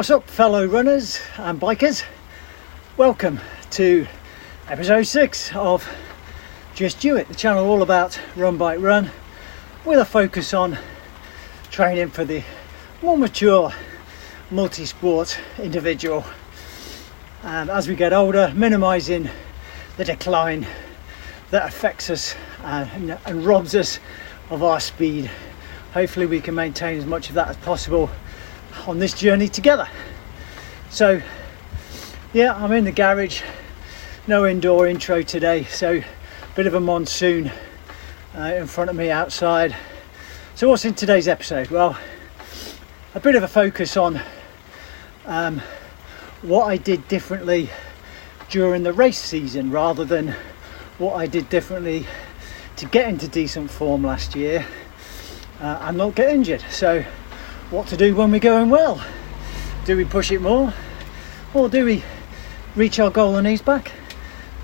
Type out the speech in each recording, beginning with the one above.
What's up, fellow runners and bikers? Welcome to episode 6 of Just Do It, the channel all about run, bike, run, with a focus on training for the more mature multi-sport individual. And as we get older, minimising the decline that affects us and robs us of our speed. Hopefully we can maintain as much of that as possible on this journey together. So yeah, I'm in the garage, no indoor intro today, so a bit of a monsoon in front of me outside. So what's in today's episode? Well, a bit of a focus on what I did differently during the race season rather than what I did differently to get into decent form last year and not get injured. So what to do when we're going well? Do we push it more, or do we reach our goal and ease back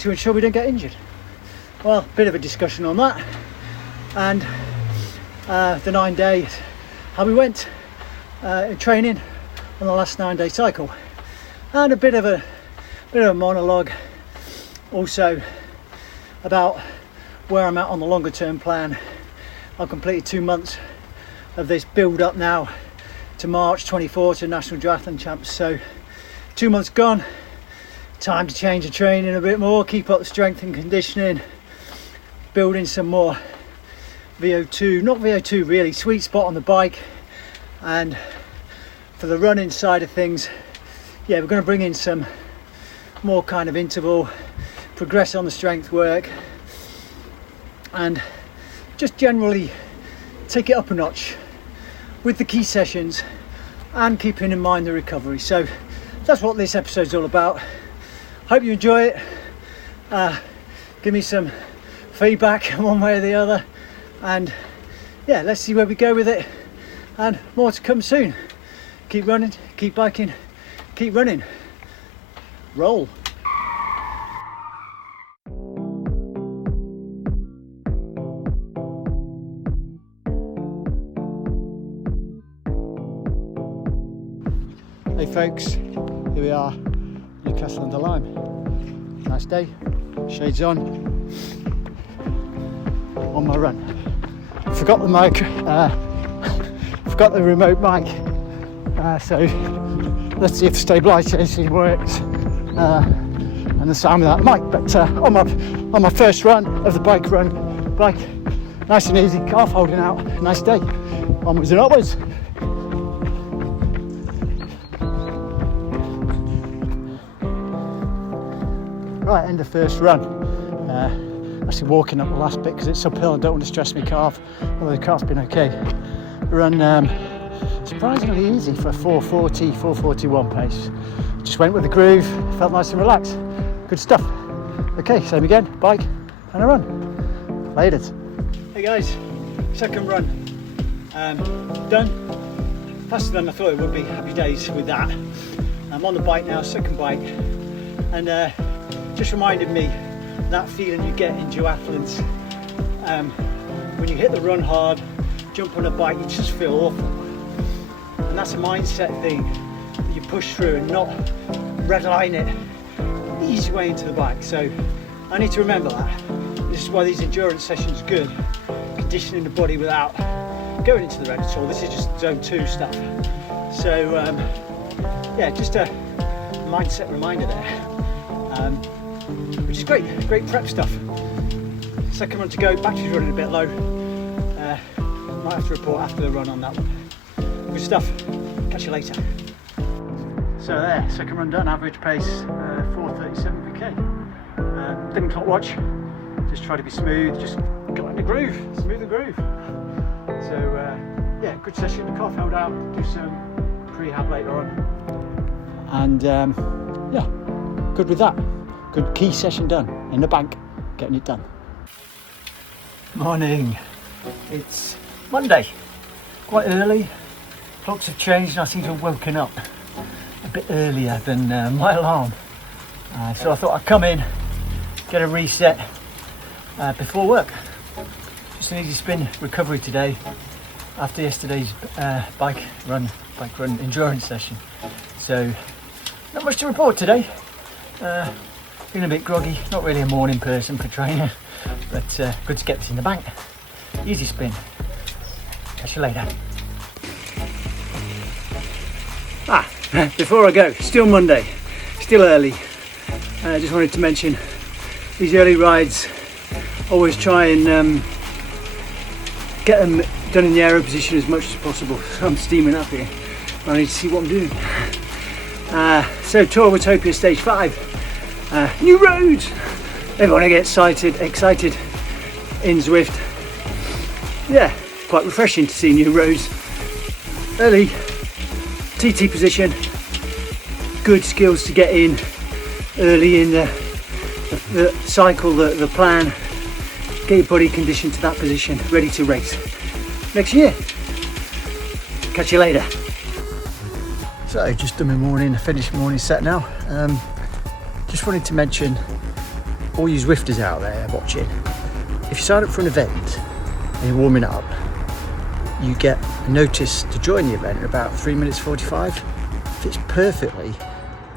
to ensure we don't get injured? Well, a bit of a discussion on that, and the 9 days, how we went in training on the last 9-day cycle, and a bit of a monologue also about where I'm at on the longer term plan. I've completed 2 months of this build up now to March 24 to National Duathlon Champs, so 2 months gone, time to change the training a bit more, keep up the strength and conditioning, building some more VO2, not VO2 really, sweet spot on the bike. And for the running side of things, yeah, we're going to bring in some more kind of interval, progress on the strength work, and just generally take it up a notch with the key sessions and keeping in mind the recovery. So that's what this episode's all about. Hope you enjoy it. Give me some feedback one way or the other, and yeah, let's see where we go with it, and more to come soon. Keep running, keep biking, keep running. Roll. Hey folks, here we are, Newcastle under Lyme. Nice day, shades on my run. Forgot the mic, forgot the remote mic, so let's see if the stabilisation works and the sound without the mic. But on my first run of the bike, nice and easy, calf holding out, nice day, onwards and upwards. Right, end of first run. Actually walking up the last bit because it's uphill and don't want to stress my calf, although the calf's been okay. Run surprisingly easy for a 4:40, 4:41 pace. Just went with the groove, felt nice and relaxed. Good stuff. Okay, same again, bike and a run. Later. Hey guys, second run done. Faster than I thought it would be, happy days with that. I'm on the bike now, second bike, and just reminded me that feeling you get in duathlons when you hit the run hard, jump on a bike, you just feel awful. And that's a mindset thing that you push through and not redline it, ease your way into the bike. So I need to remember that. This is why these endurance sessions are good, conditioning the body without going into the red at all. This is just zone 2 stuff. So yeah, just a mindset reminder there. Which is great prep stuff. Second run to go, battery's running a bit low. Might have to report after the run on that one. Good stuff, catch you later. So there, second run done, average pace 4:37 per k. Didn't clock watch, just try to be smooth, just got in the groove, smooth the groove. So yeah, good session, the calf held out, do some prehab later on. And yeah, good with that. Good key session done, in the bank, getting it done. Morning, it's Monday, quite early, clocks have changed and I seem to have woken up a bit earlier than my alarm. So I thought I'd come in, get a reset before work. Just an easy spin recovery today after yesterday's bike run endurance session. So not much to report today. Feeling a bit groggy, not really a morning person for training, but good to get this in the bank. Easy spin. Catch you later. Before I go, still Monday, still early. I just wanted to mention these early rides, always try and get them done in the aero position as much as possible. I'm steaming up here. I need to see what I'm doing. So Tour of Utopia Stage 5. New roads! Everyone gets excited in Zwift. Yeah, quite refreshing to see new roads. Early TT position, good skills to get in early in the cycle, the plan, get your body conditioned to that position, ready to race next year. Catch you later. So just done my morning, finished my morning set now. Just wanted to mention all you Zwifters out there watching, if you sign up for an event and you're warming up, you get a notice to join the event in about 3 minutes 45. Fits perfectly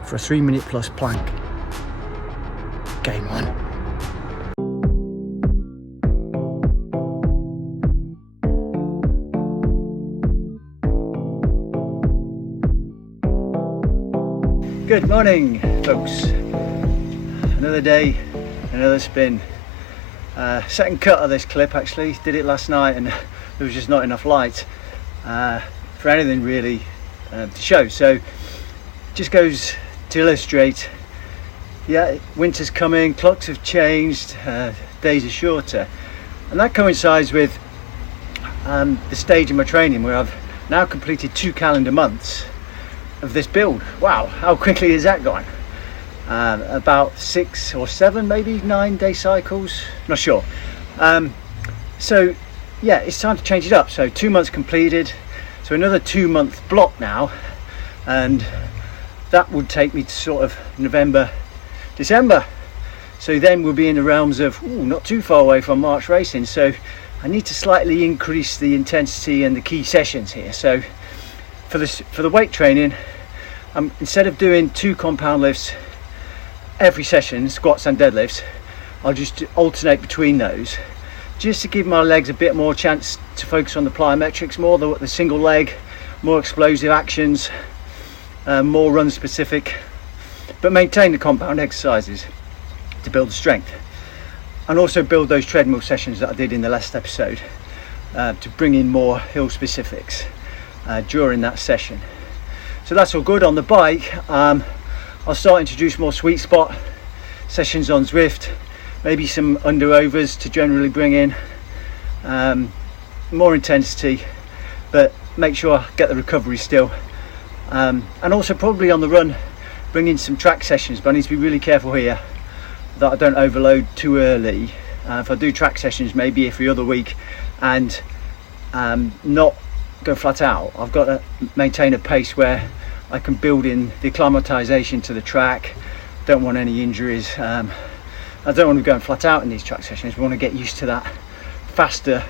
for a 3 minute plus plank. Game on. Good morning, folks. Another day, another spin. Second cut of this clip, actually. Did it last night and there was just not enough light for anything really to show. So just goes to illustrate, yeah, winter's coming, clocks have changed, days are shorter. And that coincides with the stage of my training where I've now completed 2 calendar months of this build. Wow, how quickly has that gone? About 6 or 7, maybe 9 day cycles, not sure. So yeah, it's time to change it up. So 2 months completed, so another 2 month block now, and that would take me to sort of November, December. So then we'll be in the realms of not too far away from March racing. So I need to slightly increase the intensity and the key sessions here. So for the weight training, instead of doing 2 compound lifts every session, squats and deadlifts, I'll just alternate between those, just to give my legs a bit more chance to focus on the plyometrics more, the single leg, more explosive actions, more run specific, but maintain the compound exercises to build the strength, and also build those treadmill sessions that I did in the last episode to bring in more hill specifics during that session. So that's all good. On the bike, I'll start to introduce more sweet spot sessions on Zwift, maybe some under-overs to generally bring in more intensity, but make sure I get the recovery still. And also probably on the run, bring in some track sessions, but I need to be really careful here that I don't overload too early. If I do track sessions maybe every other week and not go flat out, I've got to maintain a pace where I can build in the acclimatization to the track. Don't want any injuries. I don't want to be going flat out in these track sessions. We want to get used to that faster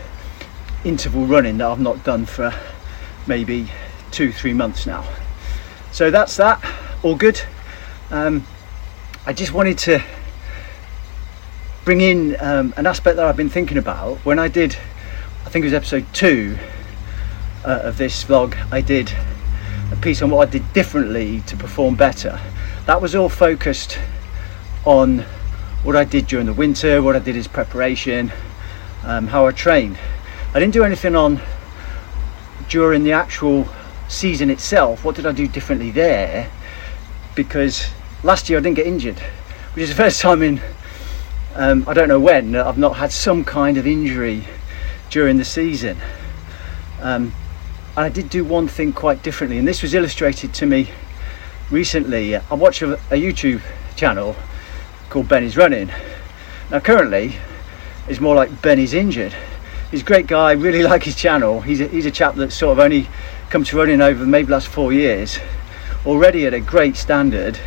interval running that I've not done for maybe 2-3 months now. So that's that, all good. I just wanted to bring in an aspect that I've been thinking about. When I did, I think it was episode 2 of this vlog, I did a piece on what I did differently to perform better. That was all focused on what I did during the winter, what I did as preparation, how I trained. I didn't do anything on during the actual season itself. What did I do differently there? Because last year I didn't get injured, which is the first time in I don't know when I've not had some kind of injury during the season. And I did do one thing quite differently, and this was illustrated to me recently. I watch a YouTube channel called Benny's Running. Now currently it's more like Benny's injured. He's a great guy, really like his channel. He's a chap that's sort of only come to running over maybe the last 4 years, already at a great standard,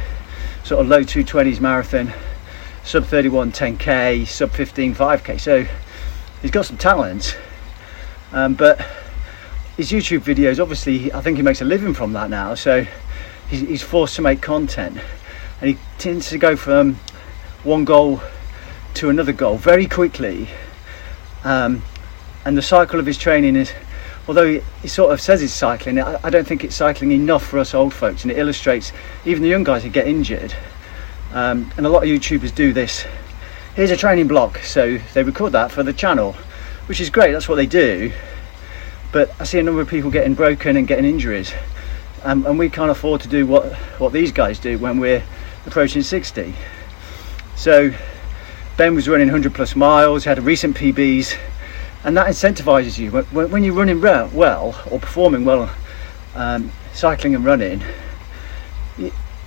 sort of low 220s marathon, sub 31 10k, sub 15 5k. So he's got some talent, but his YouTube videos, obviously I think he makes a living from that now, so he's forced to make content, and he tends to go from one goal to another goal very quickly, and the cycle of his training is, although he sort of says he's cycling, I don't think it's cycling enough for us old folks, and it illustrates even the young guys who get injured, and a lot of YouTubers do this. Here's a training block, so they record that for the channel, which is great, that's what they do, but I see a number of people getting broken and getting injuries, and we can't afford to do what these guys do when we're approaching 60. So Ben was running 100 plus miles, had a recent PBs, and that incentivizes you when you're running well or performing well, cycling and running.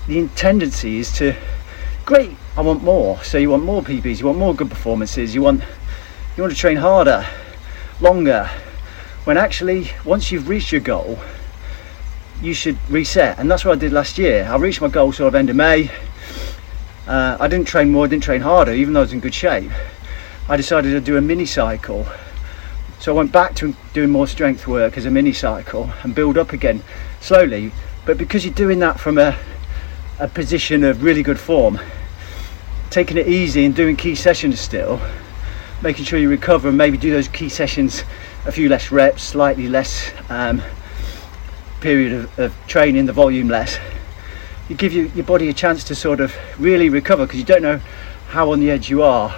The tendency is to, great, I want more. So you want more PBs, you want more good performances, you want to train harder, longer, when actually once you've reached your goal you should reset. And that's what I did last year. I reached my goal sort of end of May. I didn't train more, I didn't train harder, even though I was in good shape. I decided to do a mini cycle. So I went back to doing more strength work as a mini cycle and build up again slowly. But because you're doing that from a position of really good form, taking it easy and doing key sessions still, making sure you recover and maybe do those key sessions a few less reps, slightly less period of training, the volume less. You give your body a chance to sort of really recover, because you don't know how on the edge you are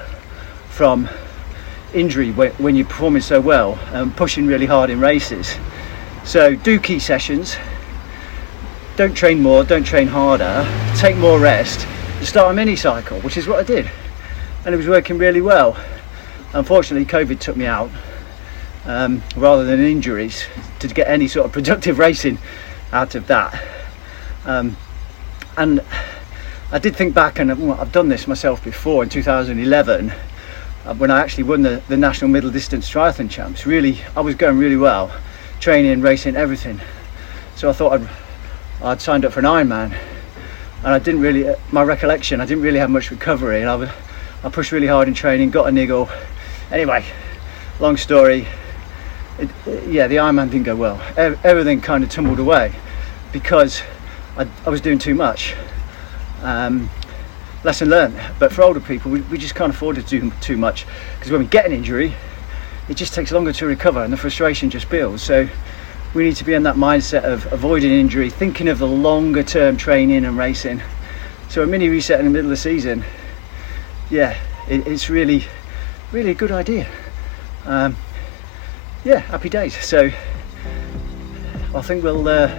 from injury when you're performing so well and pushing really hard in races. So do key sessions, don't train more, don't train harder, take more rest, and start a mini cycle, which is what I did, and it was working really well. Unfortunately COVID took me out, rather than injuries, to get any sort of productive racing out of that. And I did think back, and I've done this myself before in 2011 when I actually won the national middle distance triathlon champs. Really, I was going really well, training, racing, everything. So I thought I'd signed up for an Ironman, and I didn't really, my recollection, I didn't really have much recovery, and I pushed really hard in training, got a niggle. Anyway, long story, yeah, the Ironman didn't go well. Everything kind of tumbled away because I was doing too much. Lesson learned. But for older people, we just can't afford to do too much, because when we get an injury, it just takes longer to recover and the frustration just builds. So we need to be in that mindset of avoiding injury, thinking of the longer term training and racing. So a mini reset in the middle of the season, yeah, it's really a good idea. Yeah, happy days. So I think we'll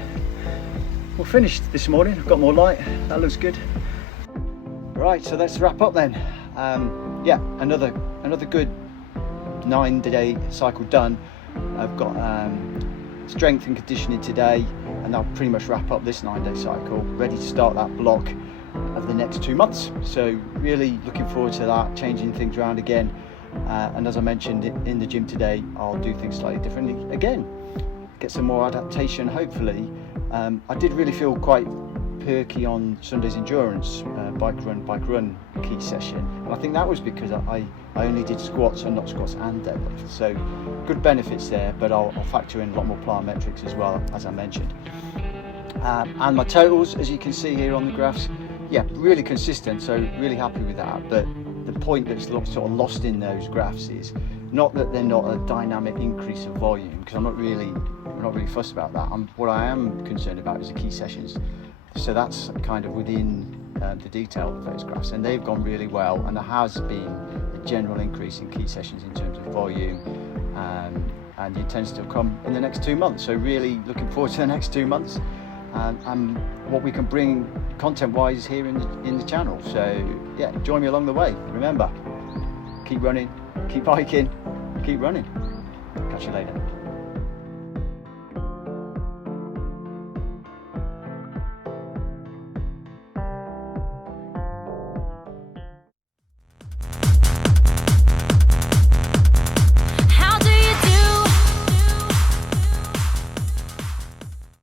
finish this morning. I've got more light, that looks good. Right, so let's wrap up then. Yeah, another good 9-day cycle done. I've got strength and conditioning today, and that'll pretty much wrap up this 9-day cycle, ready to start that block of the next 2 months. So really looking forward to that, changing things around again. And as I mentioned in the gym today, I'll do things slightly differently again, get some more adaptation hopefully. I did really feel quite perky on Sunday's endurance bike run key session, and I think that was because I only did squats and not squats and deadlift, so good benefits there. But I'll factor in a lot more plyometrics as well, as I mentioned. And my totals, as you can see here on the graphs, yeah, really consistent, so really happy with that. But the point that's sort of lost in those graphs is not that they're not a dynamic increase of volume, because I'm not really fussed about that. What I am concerned about is the key sessions. So that's kind of within the detail of those graphs, and they've gone really well, and there has been a general increase in key sessions in terms of volume, and it tends to come in the next 2 months. So really looking forward to the next 2 months, and what we can bring content wise here in the channel. So yeah, join me along the way. Remember, keep running, keep biking, keep running. Catch you later.